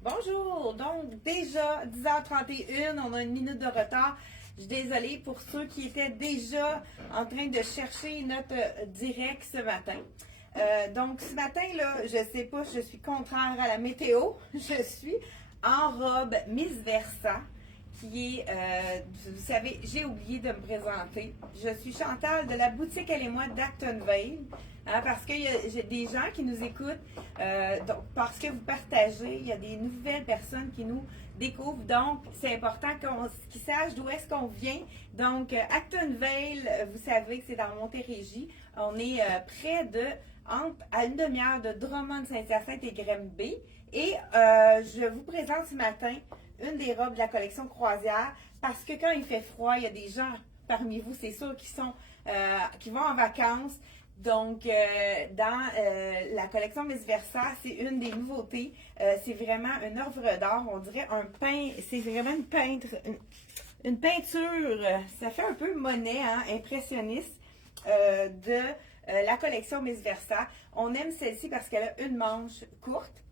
Bonjour! Donc, déjà 10h31, on a une minute de retard. Je suis désolée pour ceux qui étaient déjà en train de chercher notre direct ce matin. Donc, ce matin, là, je sais pas, je suis contraire à la météo. Je suis en robe Miss Versa, qui est, vous savez, j'ai oublié de me présenter. Je suis Chantal de la boutique Elle et moi d'Actonville. Parce qu'il y a des gens qui nous écoutent, donc parce que vous partagez, il y a des nouvelles personnes qui nous découvrent, donc c'est important qu'ils sachent d'où est-ce qu'on vient. Donc, Actonville, vous savez que c'est dans Montérégie, on est près de, à une demi-heure de Drummond-Saint-Hyacinthe et Granby. Et je vous présente ce matin une des robes de la collection Croisière, parce que quand il fait froid, il y a des gens parmi vous, c'est sûr, qui vont en vacances. Donc, dans la collection Miss Versa, c'est une des nouveautés. C'est vraiment une œuvre d'art, on dirait c'est vraiment une peinture, ça fait un peu Monet, hein, impressionniste, de la collection Miss Versa. On aime celle-ci parce qu'elle a une manche courte.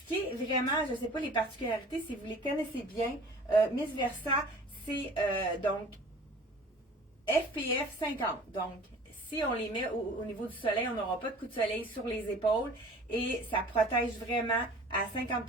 Ce qui est vraiment, je ne sais pas les particularités, si vous les connaissez bien, Miss Versa, c'est donc FPF 50. Donc, si on les met au niveau du soleil, on n'aura pas de coup de soleil sur les épaules et ça protège vraiment à 50%,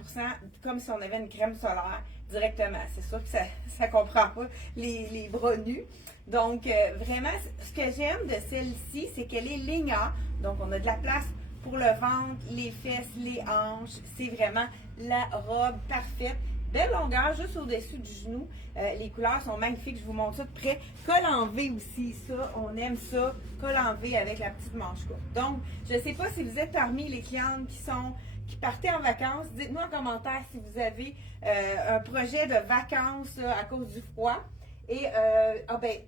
comme si on avait une crème solaire directement. C'est sûr que ça ne comprend pas les bras nus. Donc, vraiment, ce que j'aime de celle-ci, c'est qu'elle est lignante. Donc, on a de la place pour le ventre, les fesses, les hanches. C'est vraiment la robe parfaite. Belle longueur, juste au-dessus du genou. Les couleurs sont magnifiques. Je vous montre ça de près. Col en V aussi, ça, on aime ça. Col en V avec la petite manche courte. Donc, je ne sais pas si vous êtes parmi les clientes qui partaient en vacances. Dites-nous en commentaire si vous avez un projet de vacances à cause du froid. Et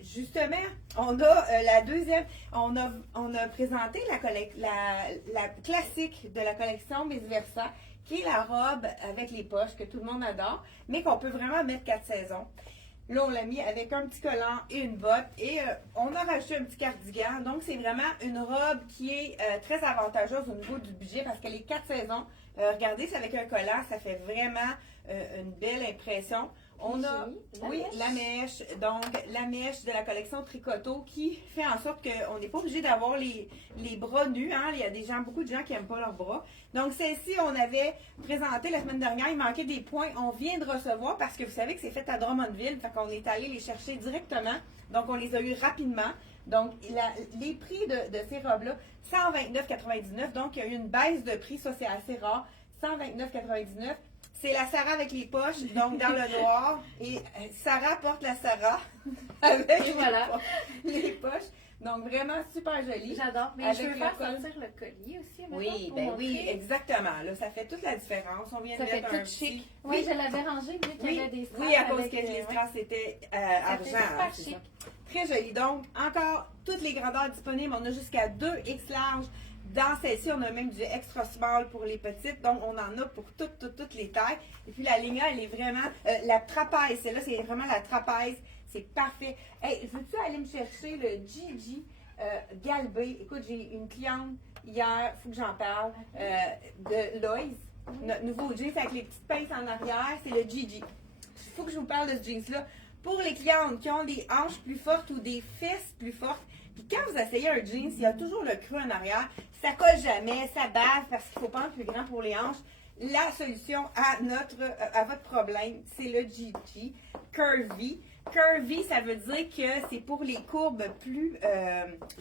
justement, on a la deuxième, on a présenté la classique de la collection Miss Versa, qui est la robe avec les poches que tout le monde adore, mais qu'on peut vraiment mettre 4 saisons. Là, on l'a mis avec un petit collant et une botte et on a rajouté un petit cardigan. Donc, c'est vraiment une robe qui est très avantageuse au niveau du budget parce qu'elle est 4 saisons. Regardez, c'est avec un collant, ça fait vraiment une belle impression. On a, la mèche, donc la mèche de la collection Tricoto qui fait en sorte qu'on n'est pas obligé d'avoir les bras nus. Hein? Il y a beaucoup de gens qui n'aiment pas leurs bras. Donc celle-ci, on avait présenté la semaine dernière, il manquait des points. On vient de recevoir parce que vous savez que c'est fait à Drummondville, fait qu'on est allé les chercher directement. Donc on les a eu rapidement. Donc les prix de ces robes-là, 129,99. Donc il y a eu une baisse de prix, ça c'est assez rare. 129,99. C'est la Sarah avec les poches, donc dans le noir. Et Sarah porte la Sarah avec les poches. Donc vraiment super jolie. J'adore. Mais je veux faire sortir le collier aussi. Oui, oui, exactement. Là, ça fait toute la différence. On vient de mettre un chic. Petit... Oui, je l'avais rangé vu qu'il y avait des strass. Oui, à cause que les strass étaient argent. Super chic. Très joli. Donc, encore toutes les grandeurs disponibles. On a jusqu'à 2X large. Dans celle-ci, on a même du extra small pour les petites. Donc, on en a pour toutes les tailles. Et puis, la ligne, elle est vraiment... la trapèze, celle-là, c'est vraiment la trapèze. C'est parfait. Hey, veux-tu aller me chercher le Gigi Galbé? Écoute, j'ai une cliente hier, il faut que j'en parle, de Loïs. Notre nouveau jeans avec les petites pinces en arrière, c'est le Gigi. Il faut que je vous parle de ce jeans-là. Pour les clientes qui ont des hanches plus fortes ou des fesses plus fortes, puis quand vous essayez un jeans, il y a toujours le creux en arrière, ça colle jamais, ça bave parce qu'il faut prendre plus grand pour les hanches. La solution à votre problème, c'est le Gigi Curvy. Curvy, ça veut dire que c'est pour les courbes plus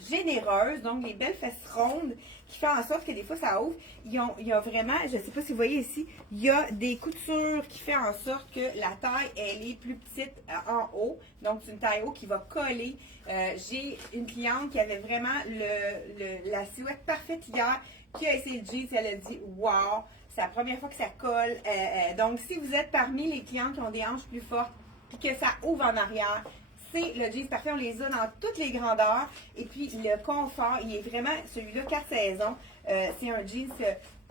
généreuses, donc les belles fesses rondes, qui fait en sorte que des fois ça ouvre. Il y a vraiment, je ne sais pas si vous voyez ici, il y a des coutures qui fait en sorte que la taille, elle est plus petite en haut. Donc, c'est une taille haut qui va coller. J'ai une cliente qui avait vraiment la silhouette parfaite hier, qui a essayé le jeans, elle a dit « Wow! » C'est la première fois que ça colle. Donc, si vous êtes parmi les clientes qui ont des hanches plus fortes, puis que ça ouvre en arrière, c'est le jeans parfait. On les a dans toutes les grandeurs. Et puis, le confort, il est vraiment, celui-là, 4 saisons. C'est un jeans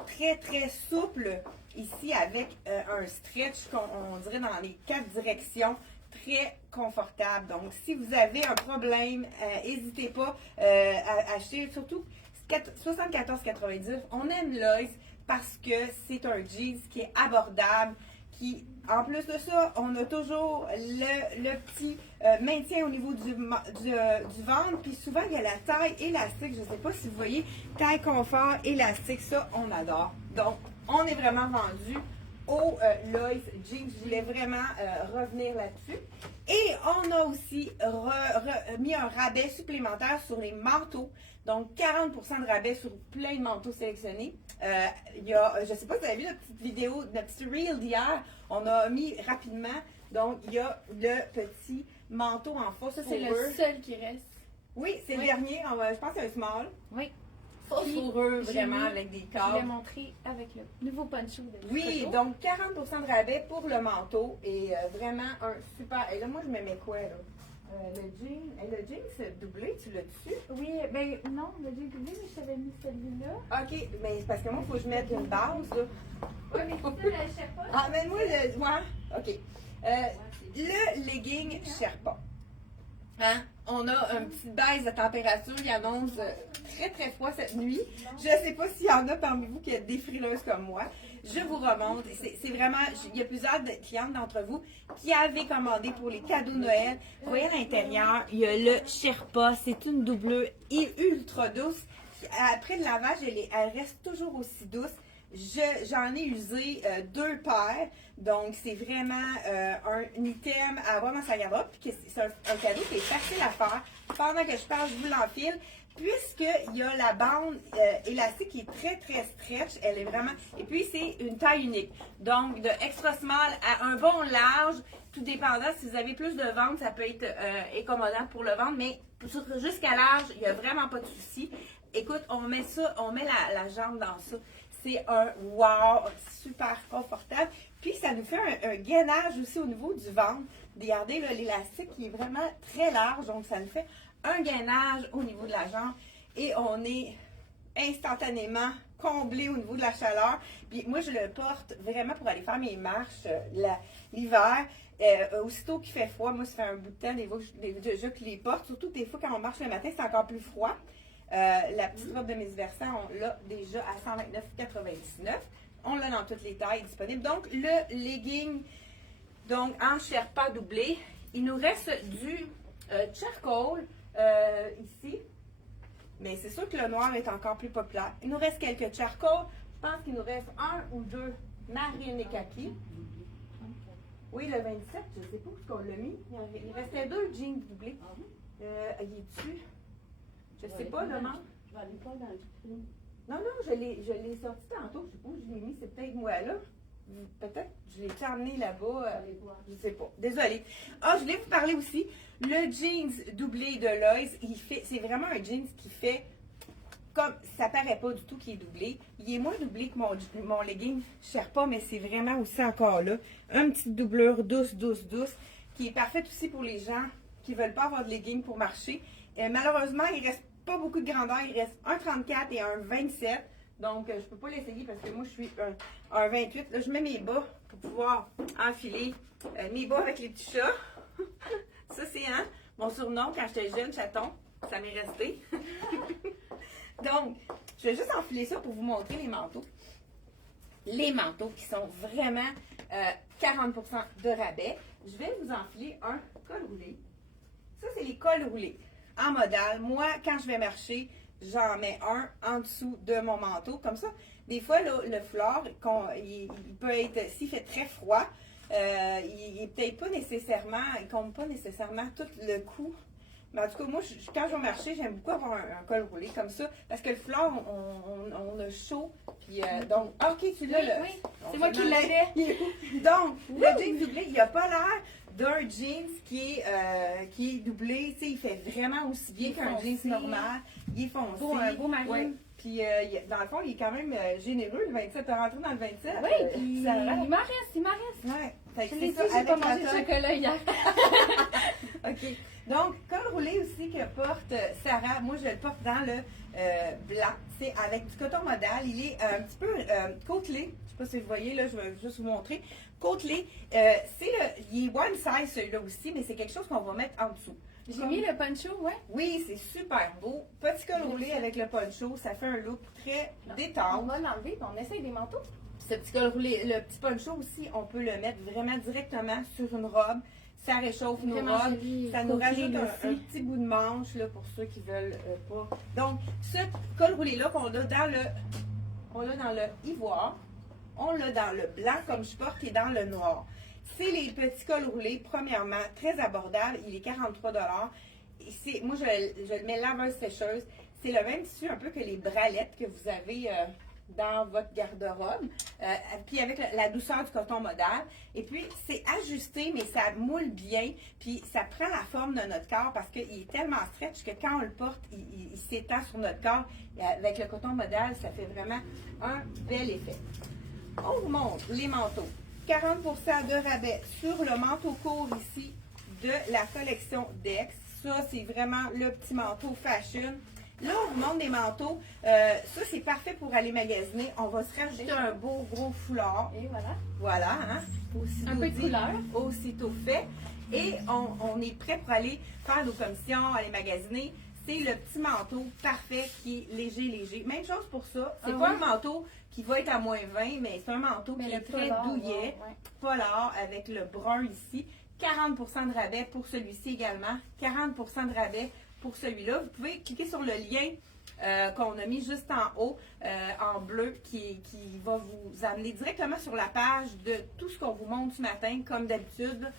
très, très souple, ici, avec un stretch, on dirait dans les 4 directions. Très confortable. Donc, si vous avez un problème, n'hésitez pas à acheter, surtout 74,90. On aime Loïs. parce que c'est un jeans qui est abordable, qui, en plus de ça, on a toujours le petit maintien au niveau du ventre, puis souvent il y a la taille élastique, je ne sais pas si vous voyez, taille confort, élastique, ça on adore. Donc, on est vraiment vendu au Lois Jeans, je voulais vraiment revenir là-dessus. Et on a aussi mis un rabais supplémentaire sur les manteaux. Donc, 40% de rabais sur plein de manteaux sélectionnés. Il y a, je ne sais pas si vous avez vu notre petite vidéo, notre petit reel d'hier. On a mis rapidement. Donc, il y a le petit manteau en fausse fourrure. Ça, c'est le seul qui reste. Oui, c'est le dernier. Je pense que c'est un small. Oui. Fausse fourrure, vraiment, avec des Je cordes. l'ai montré avec le nouveau poncho de Oui, Coco. donc 40% de rabais pour le manteau. Et vraiment un super... Et là, moi, je me mets quoi, là? Le jean, c'est doublé, tu l'as dessus? Oui, ben non, le jean doublé, mais je t'avais mis celui-là. OK, mais c'est parce que moi, il faut que je mette une base, là. Oui, mais ça, je sais pas. Ah, mais moi, OK. Le legging Sherpa. Hein? On a une petite baisse de température. Il annonce très, très froid cette nuit. Je ne sais pas s'il y en a parmi vous qui êtes des frileuses comme moi. Je vous remonte. C'est vraiment... Il y a plusieurs clientes d'entre vous qui avaient commandé pour les cadeaux de Noël. Vous voyez à l'intérieur, il y a le Sherpa. C'est une doublure ultra douce. Après le lavage, elle reste toujours aussi douce. J'en ai usé 2 paires, donc c'est vraiment un item à avoir dans sa garde-robe, puis c'est un cadeau qui est facile à faire. Pendant que je parle, je vous l'enfile, puisqu'il y a la bande élastique qui est très très stretch, elle est vraiment, et puis c'est une taille unique, donc de extra small à un bon large, tout dépendant, si vous avez plus de ventre, ça peut être incommodant pour le ventre, mais jusqu'à large, il n'y a vraiment pas de souci. Écoute, on met la jambe dans ça. C'est un wow, super confortable. Puis ça nous fait un gainage aussi au niveau du ventre. Regardez l'élastique qui est vraiment très large. Donc ça nous fait un gainage au niveau de la jambe. Et on est instantanément comblé au niveau de la chaleur. Puis moi, je le porte vraiment pour aller faire mes marches l'hiver. Aussitôt qu'il fait froid, moi, ça fait un bout de temps déjà que je les porte. Surtout des fois, quand on marche le matin, c'est encore plus froid. La petite robe de Miss Versa, on l'a déjà à 129,99. On l'a dans toutes les tailles disponibles. Donc, le legging, donc en Sherpa doublé. Il nous reste du charcoal ici. Mais c'est sûr que le noir est encore plus populaire. Il nous reste quelques charcoal. Je pense qu'il nous reste 1 ou 2 marine et kaki. Oui, le 27, je ne sais pas où est-ce qu'on l'a mis. Il restait 2 jeans doublés. Il est dessus. Je sais pas, le manque. Je vais aller pas dans le trou. Non, je l'ai sorti tantôt. Je sais pas où je l'ai mis. C'est peut-être moi là. Peut-être je l'ai emmené là-bas. Je sais pas. Désolée. Ah, je voulais vous parler aussi. Le jeans doublé de Lois, c'est vraiment un jeans qui fait comme ça paraît pas du tout qu'il est doublé. Il est moins doublé que mon legging Sherpa, mais c'est vraiment aussi encore là. Une petite doublure douce, qui est parfaite aussi pour les gens qui veulent pas avoir de legging pour marcher. Malheureusement, il reste pas beaucoup de grandeur. Il reste un 34 et un 27. Donc, je peux pas l'essayer parce que moi, je suis un 28. Là, je mets mes bas pour pouvoir enfiler mes bas avec les petits chats. Ça, c'est mon surnom quand j'étais jeune, chaton. Ça m'est resté. Donc, je vais juste enfiler ça pour vous montrer les manteaux. Les manteaux qui sont vraiment 40% de rabais. Je vais vous enfiler un col roulé. Ça, c'est les cols roulés. En modal, moi, quand je vais marcher, j'en mets un en dessous de mon manteau, comme ça. Des fois, là, le foulard, il peut être, s'il fait très froid, il est peut-être pas nécessairement, il compte pas nécessairement tout le cou. Mais en tout cas, moi, quand je vais marcher, j'aime beaucoup avoir un col roulé comme ça, parce que le foulard, on a chaud. Puis, donc, ok, tu l'as, oui, c'est moi qui l'avais. Donc, le jean doublé, il n'a pas l'air d'un jeans qui est doublé, tu sais, il fait vraiment aussi bien qu'un jeans normal. Il est foncé. Un beau marine. Ouais. Puis, dans le fond, il est quand même généreux, le 27. T'as rentré dans le 27. Oui, puis ça il m'en reste. Ouais. Fait que Je c'est l'ai ça, dit, j'ai avec pas la mangé de taille. chocolat hier. OK. Donc, col roulé aussi que porte Sarah, moi je le porte dans le blanc. C'est avec du coton modal. Il est un petit peu côtelé. Je sais pas si vous voyez, là, je vais juste vous montrer. Côtelé. Il est one size celui-là aussi, mais c'est quelque chose qu'on va mettre en dessous. J'ai mis le poncho, ouais. Oui, c'est super beau. Petit col roulé avec le poncho, ça fait un look très On détente. va l'enlever et on essaye des manteaux. Ce petit col roulé, le petit poncho aussi, on peut le mettre vraiment directement sur une robe. Ça réchauffe nos Vraiment robes. joli. Ça nous rajoute Coquille un aussi. petit bout de manche là, pour ceux qui veulent pas. Donc, ce col roulé-là qu'on a dans le ivoire, on l'a dans le blanc comme je porte et dans le noir. C'est les petits cols roulés, premièrement, très abordable. Il est 43 $. Moi, je le mets laveuse-sécheuse. C'est le même tissu un peu que les bralettes que vous avez dans votre garde-robe. Puis avec la douceur du coton modal. Et puis, c'est ajusté, mais ça moule bien. Puis, ça prend la forme de notre corps parce qu'il est tellement stretch que quand on le porte, il s'étend sur notre corps. Et avec le coton modal, ça fait vraiment un bel effet. On vous montre les manteaux. 40 % de rabais sur le manteau court ici de la collection Dex. Ça, c'est vraiment le petit manteau fashion. Là, on vous montre des manteaux. Ça, c'est parfait pour aller magasiner. On va se rajouter un beau gros foulard. Et voilà. Voilà, hein? Aussitôt Un peu de dit, couleur. aussitôt fait. Et on est prêt pour aller faire nos commissions, aller magasiner. C'est le petit manteau parfait qui est léger. Même chose pour ça. C'est pas un manteau qui va être à moins 20, mais c'est un manteau qui est très douillet. Polar avec le brun ici. 40 % de rabais pour celui-ci également. 40 % de rabais pour celui-là. Vous pouvez cliquer sur le lien qu'on a mis juste en haut, en bleu, qui va vous amener directement sur la page de tout ce qu'on vous montre ce matin, comme d'habitude.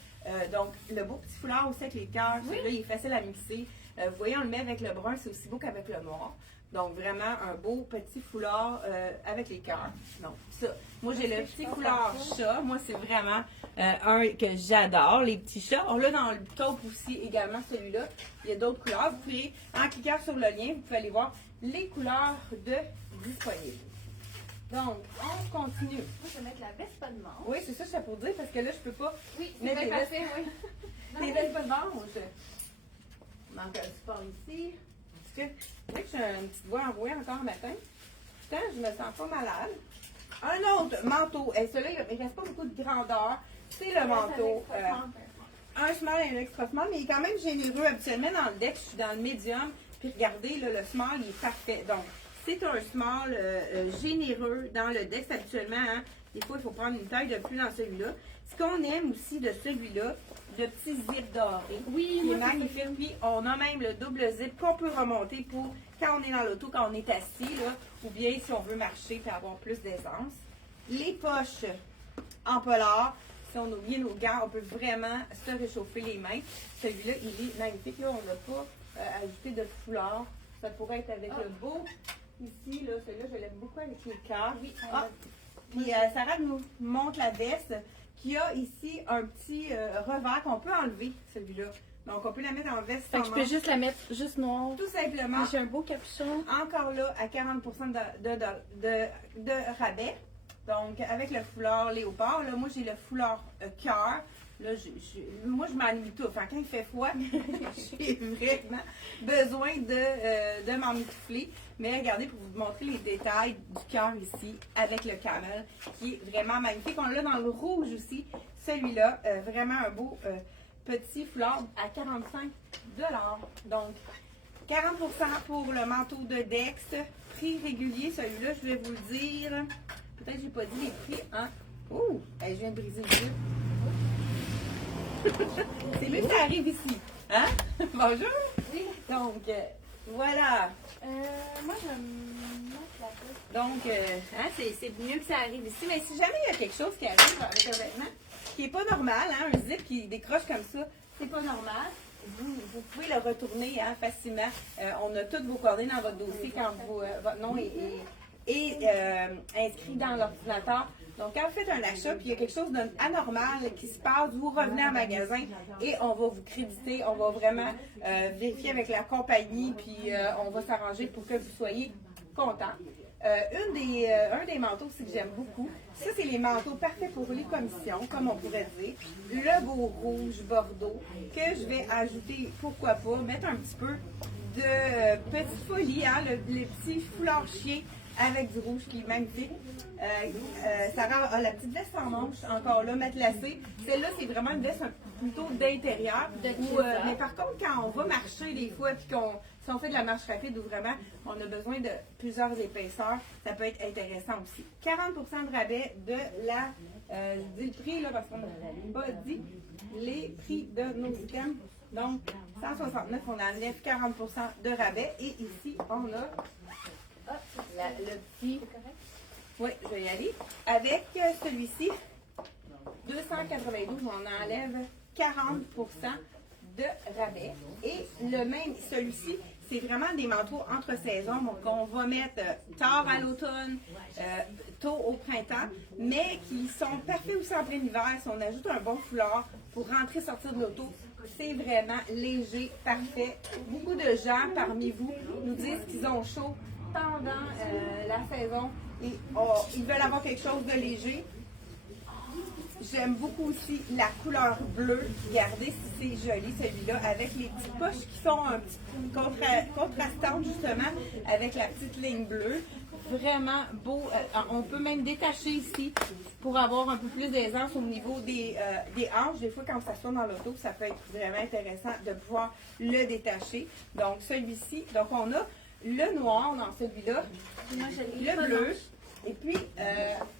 Donc, le beau petit foulard aussi avec les cœurs. Celui-là, il est facile à mixer. Vous voyez, on le met avec le brun, c'est aussi beau qu'avec le noir. Donc, vraiment, un beau petit foulard avec les cœurs. Donc, ça. Moi, j'ai le petit foulard chat. Moi, c'est vraiment un que j'adore, les petits chats. On l'a dans le taupe aussi, également, celui-là. Il y a d'autres couleurs. Vous pouvez, en cliquant sur le lien, vous pouvez aller voir les couleurs disponibles. Donc, on continue. Moi, je vais mettre la veste pas de manche. Oui, c'est ça que c'est pour dire, parce que là, je peux pas Oui, c'est mettre bien les vestes. parfait, oui. Les vestes pas de manche. Donc, un support ici. Parce que, c'est vrai que j'ai une petite voix enrouée encore matin. Putain, je me sens pas malade. Un autre manteau. Et celui-là, il ne reste pas beaucoup de grandeur. C'est le manteau. Un small et un extra small, mais il est quand même généreux. Habituellement, dans le deck, je suis dans le médium. Puis regardez, là, le small, il est parfait. Donc, c'est un small généreux dans le deck. Habituellement, hein, des fois, il faut prendre une taille de plus dans celui-là. Ce qu'on aime aussi de celui-là, le petit zip doré. Oui, qui est moi, magnifique. Puis, on a même le double zip qu'on peut remonter pour quand on est dans l'auto, quand on est assis, là, ou bien si on veut marcher et avoir plus d'aisance. Les poches en polar. Si on oublie nos gants, on peut vraiment se réchauffer les mains. Celui-là, il est magnifique. Là, on n'a pas ajouté de foulard. Ça pourrait être avec le beau. Ici, là, celui-là, je l'aime beaucoup avec les cœurs. Oui, Puis Sarah nous montre la veste qui a ici un petit revers qu'on peut enlever, celui-là. Donc, on peut la mettre en veste Fait sans que je peux manche. juste la mettre juste noire. Tout simplement, J'ai un beau capuchon. encore là, à 40 % de rabais. Donc, avec le foulard léopard, là, moi, j'ai le foulard cœur. Là, moi, je m'ennuie tout. Enfin, quand il fait froid, j'ai vraiment besoin de m'emmitoufler. Mais regardez, pour vous montrer les détails du cœur ici, avec le camel, qui est vraiment magnifique. On l'a dans le rouge aussi. Celui-là, vraiment un beau petit foulard à 45 $. Donc, 40 % pour le manteau de Dex. Prix régulier, celui-là, je vais vous le dire. Peut-être que j'ai pas dit les prix, hein? Oh! Je viens de briser le jeu. C'est mieux que ça arrive ici. Hein? Bonjour! Oui. Donc, voilà. Moi, je vais mettre la veste. Donc, hein, c'est mieux que ça arrive ici. Mais si jamais il y a quelque chose qui arrive avec un vêtement qui n'est pas normal, hein, un zip qui décroche comme ça, c'est pas normal. Vous pouvez le retourner hein, facilement. On a toutes vos coordonnées dans votre dossier quand votre nom est inscrit dans l'ordinateur. Donc, quand vous faites un achat, puis il y a quelque chose d'anormal qui se passe, vous revenez en magasin et on va vous créditer. On va vraiment vérifier avec la compagnie, puis on va s'arranger pour que vous soyez content. Un des manteaux aussi que j'aime beaucoup, ça c'est les manteaux parfaits pour les commissions, comme on pourrait dire. Le beau rouge bordeaux que je vais ajouter, pourquoi pas, mettre un petit peu de petite folie, hein, le petit foulard chien avec du rouge qui est magnifique. Sarah a la petite veste en manche, encore là, matelassée. Celle-là, c'est vraiment une veste plutôt d'intérieur. Mais par contre, quand on va marcher des fois, puis si on fait de la marche rapide ou vraiment on a besoin de plusieurs épaisseurs, ça peut être intéressant aussi. 40% de rabais de la... je dis le prix, là, parce qu'on n'a pas dit les prix de nos items. Donc, 169, on enlève 40% de rabais. Et ici, on a le petit... Oui, je vais y aller. Avec celui-ci, 292, on enlève 40% de rabais. Et le même, celui-ci, c'est vraiment des manteaux entre saisons qu'on va mettre tard à l'automne, tôt au printemps, mais qui sont parfaits aussi en plein hiver. Si on ajoute un bon foulard pour rentrer, sortir de l'auto, c'est vraiment léger, parfait. Beaucoup de gens parmi vous nous disent qu'ils ont chaud pendant la saison et ils veulent avoir quelque chose de léger. J'aime beaucoup aussi la couleur bleue. Regardez si c'est joli celui-là, avec les petites poches qui sont un petit peu contrastantes justement, avec la petite ligne bleue. Vraiment beau. On peut même détacher ici pour avoir un peu plus d'aisance au niveau des hanches. Des fois, quand ça soit dans l'auto, ça peut être vraiment intéressant de pouvoir le détacher. Donc, celui-ci. Donc, on a le noir dans celui-là, le bleu. Et puis,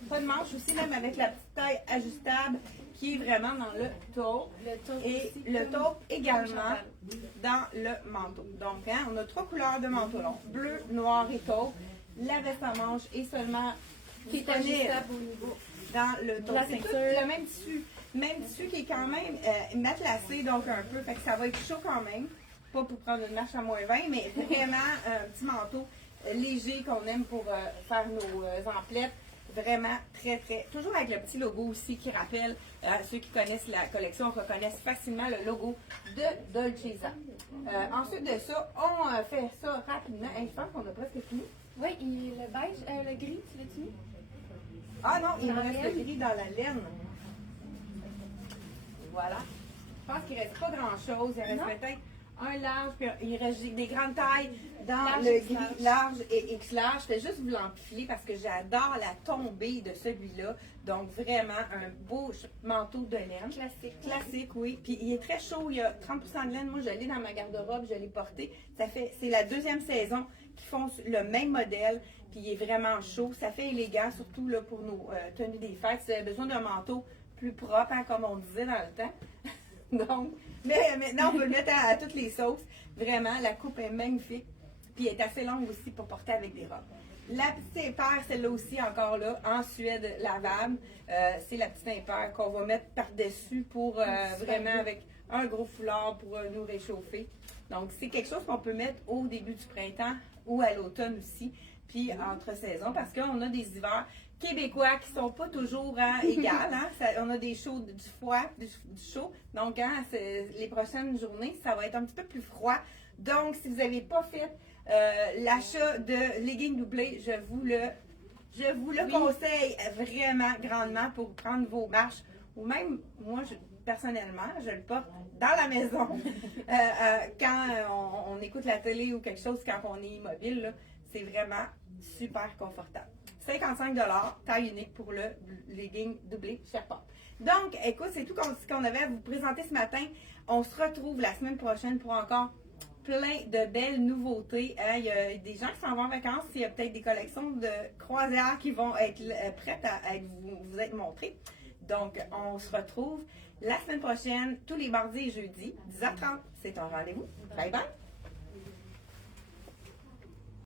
pas de manche aussi, même avec la petite taille ajustable qui est vraiment dans le taupe. Et le taupe également dans le manteau. Donc, hein, on a 3 couleurs de manteau long. Bleu, noir et taupe. La veste à manche est seulement Qui est ajustable au niveau dans le taupe. la C'est tout ceinture. le même tissu. Même tissu qui est quand même matelassé, donc un peu. Fait que ça va être chaud quand même. Pas pour prendre une marche à moins 20, mais vraiment un petit manteau léger qu'on aime pour faire nos emplettes. Vraiment très, très... Toujours avec le petit logo aussi qui rappelle, ceux qui connaissent la collection reconnaissent facilement le logo de Dolcezza. Ensuite de ça, on fait ça rapidement. Hey, je pense qu'on a presque fini. Oui, le beige, le gris, tu l'as-tu mis? Ah non, il me Dans reste la le gris dans la laine. Voilà. Je pense qu'il ne reste pas grand-chose. Il reste Non. peut-être un large, puis il reste des grandes tailles dans Large, le X gris large. large et X large. Je vais juste vous l'empiler parce que j'adore la tombée de celui-là. Donc vraiment un beau manteau de laine. Classique. Classique, oui. Puis il est très chaud, il y a 30% de laine. Moi, je l'ai dans ma garde-robe, je l'ai porté. C'est la 2e saison qu'ils font le même modèle. Puis il est vraiment chaud. Ça fait élégant, surtout là, pour nos tenues des fêtes. Si vous avez besoin d'un manteau plus propre, hein, comme on disait dans le temps. Donc, mais maintenant, on peut le mettre à toutes les sauces. Vraiment, la coupe est magnifique. Puis elle est assez longue aussi pour porter avec des robes. La petite impaire, celle-là aussi, encore là, en Suède lavable. C'est la petite impaire qu'on va mettre par-dessus pour vraiment avec un gros foulard pour nous réchauffer. Donc, c'est quelque chose qu'on peut mettre au début du printemps ou à l'automne aussi, puis entre saisons, parce qu'on a des hivers québécois qui sont pas toujours égales. Hein? On a des chauds, du froid, du chaud. Donc, hein, les prochaines journées, ça va être un petit peu plus froid. Donc, si vous n'avez pas fait l'achat de leggings doublés, je vous le conseille vraiment grandement pour prendre vos marches. Ou même, moi, personnellement, je le porte dans la maison quand on écoute la télé ou quelque chose, quand on est immobile. Là, c'est vraiment super confortable. 55 $, taille unique pour le legging doublé Sherpa. Donc, écoute, c'est tout ce qu'on avait à vous présenter ce matin. On se retrouve la semaine prochaine pour encore plein de belles nouveautés. Il y a des gens qui s'en vont en vacances. Il y a peut-être des collections de croisières qui vont être prêtes à vous être montrées. Donc, on se retrouve la semaine prochaine, tous les mardis et jeudis, 10h30. C'est un rendez-vous. Bye bye!